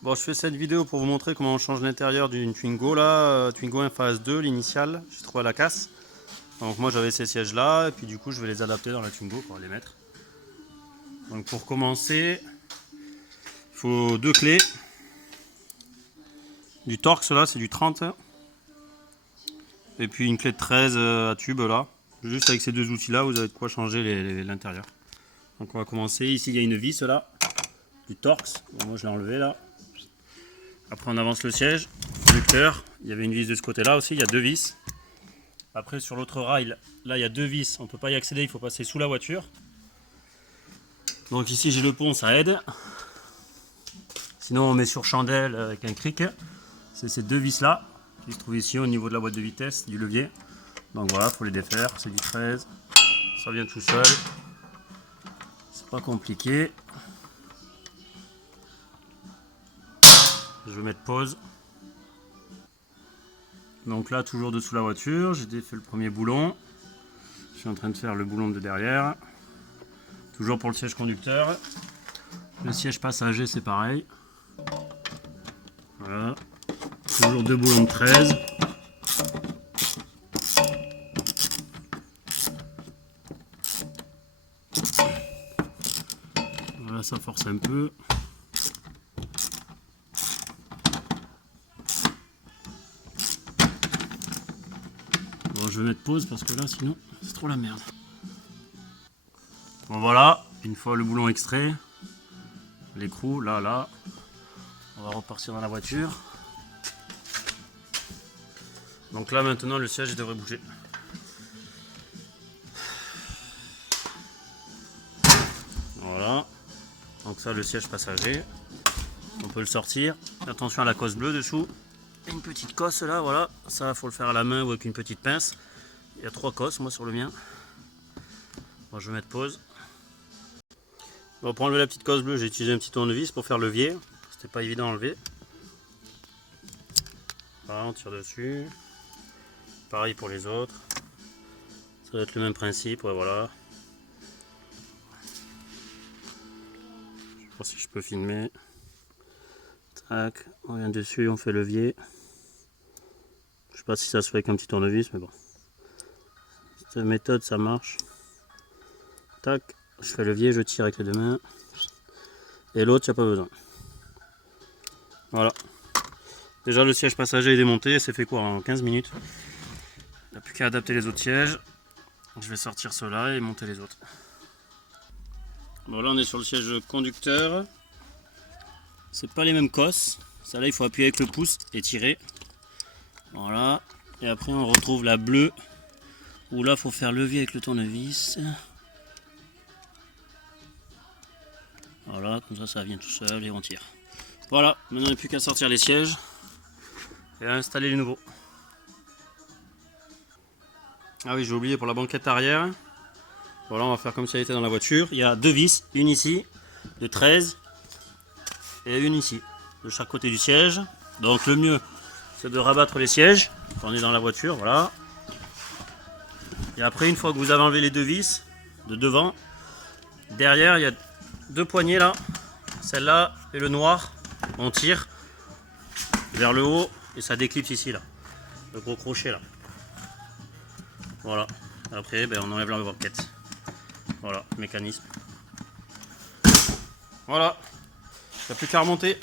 Bon, je fais cette vidéo pour vous montrer comment on change l'intérieur d'une Twingo là, Twingo 1 phase 2, l'initiale, j'ai trouvé à la casse. Donc moi j'avais ces sièges là, et puis du coup je vais les adapter dans la Twingo pour les mettre. Donc pour commencer, il faut deux clés. Du Torx là, c'est du 30. Et puis une clé de 13 à tube là. Juste avec ces deux outils là, vous avez de quoi changer l'intérieur. Donc on va commencer, ici il y a une vis là, du Torx. Bon, moi je l'ai enlevé là. Après on avance le siège, conducteur, il y avait une vis de ce côté là aussi, il y a deux vis. Après sur l'autre rail, là il y a deux vis, on ne peut pas y accéder, il faut passer sous la voiture. Donc ici j'ai le pont, ça aide. Sinon on met sur chandelle avec un cric. C'est ces deux vis là, qui se trouvent ici au niveau de la boîte de vitesse, du levier. Donc voilà, il faut les défaire, c'est du 13. Ça vient tout seul. C'est pas compliqué. Je vais mettre pause. Donc là, toujours dessous la voiture, j'ai défait le premier boulon. Je suis en train de faire le boulon de derrière. Toujours pour le siège conducteur. Le siège passager, c'est pareil. Voilà. Toujours deux boulons de 13. Voilà, ça force un peu. Bon, je vais mettre pause parce que là, sinon, c'est trop la merde. Bon, voilà, une fois le boulon extrait, l'écrou, là, on va repartir dans la voiture. Donc là, maintenant, le siège devrait bouger. Voilà. Donc ça, le siège passager. On peut le sortir. Attention à la cosse bleue dessous. Et une petite cosse là, voilà. Ça, faut le faire à la main ou avec une petite pince. Il y a trois cosses, moi, sur le mien. Bon, je vais mettre pause. Bon, pour enlever la petite cosse bleue, j'ai utilisé un petit tournevis pour faire levier. C'était pas évident à enlever. Voilà, on tire dessus. Pareil pour les autres. Ça doit être le même principe, ouais, voilà. Je sais pas si je peux filmer. Tac, on vient dessus, on fait levier. Je sais pas si ça se fait avec un petit tournevis, mais bon. Cette méthode, ça marche. Tac, je fais levier, je tire avec les deux mains. Et l'autre, il n'y a pas besoin. Voilà. Déjà, le siège passager est démonté, c'est fait quoi en 15 minutes. Il n'y a plus qu'à adapter les autres sièges. Je vais sortir ceux-là et monter les autres. Bon, là, on est sur le siège conducteur. C'est pas les mêmes cosses. Ça là, il faut appuyer avec le pouce et tirer. Voilà. Et après, on retrouve la bleue. Où là, il faut faire levier avec le tournevis. Voilà, comme ça vient tout seul et on tire. Voilà, maintenant il n'y a plus qu'à sortir les sièges et à installer les nouveaux. Ah oui, j'ai oublié pour la banquette arrière. Voilà, on va faire comme si elle était dans la voiture. Il y a deux vis, une ici, de 13 et une ici, de chaque côté du siège. Donc le mieux, c'est de rabattre les sièges quand on est dans la voiture, voilà. Et après, une fois que vous avez enlevé les deux vis de devant, derrière, il y a deux poignées là, celle-là et le noir. On tire vers le haut et ça déclipse ici là, le gros crochet là. Voilà. Après, on enlève la banquette. Voilà, mécanisme. Voilà. Il n'y a plus qu'à remonter.